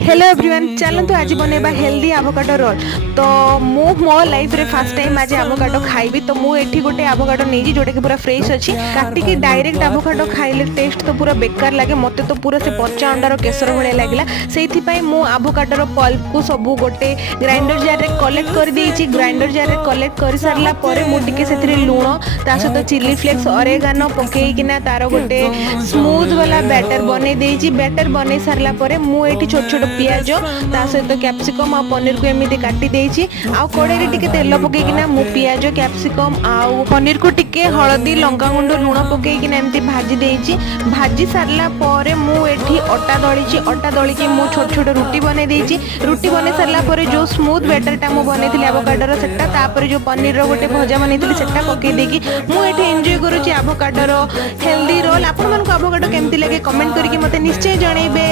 Hello everyone, चलते आज बनैबा healthy आभोकाडो role. तो मु मो लाइफ रे फर्स्ट टाइम आज आभोकाडो खाइबी। तो मु एठी गोटे आभोकाडो नेजी जोटे कि पूरा फ्रेश अछि। काटिकी डायरेक्ट आभोकाडो खाइले टेस्ट तो पूरा बेकार लागे मते। तो पूरा से पचा अंडार केसर भले लागला। सेथि पई मु आभोकाडोर पल्प को सब गोटे ग्राइंडर जार रे कलेक्ट कर देइछि। ग्राइंडर जार रे कलेक्ट कर सारला परे मु टिके सेथि लूण ता सहित चिली फ्लेक्स ऑरेगानो पकेई किना तार गोटे स्मूथ वाला बैटर बने देइछि। बैटर बने सारला परे मु एठी छोट छोट पियाज ता सहित कैप्सिकम आ पनीर को एमती काटी देइछि। आ कड़े रे टिके तेल पकेइकिना मु पियाज कैप्सिकम आ पनीर को टिके हळदी लंका गुंड लूण पकेइकिना एमती भाजी देइछि। भाजी सारला परे मु एठी अटा दळिछि। अटा दळिकि मु छोट छोट रुटी बने देइछि। रुटी बने सारला परे जो स्मूथ बैटर टा मु बनेथिले एवोकाडोर सेटा तापर जो पनीर रो गोटे भजा बनेथिले सेटा पकेइ देकी मु एठी एन्जॉय करूछि एवोकाडोर हेल्दी रोल। आपन मन को एवोकाडो केमती लागे कमेंट करके मते निश्चय जणैबे।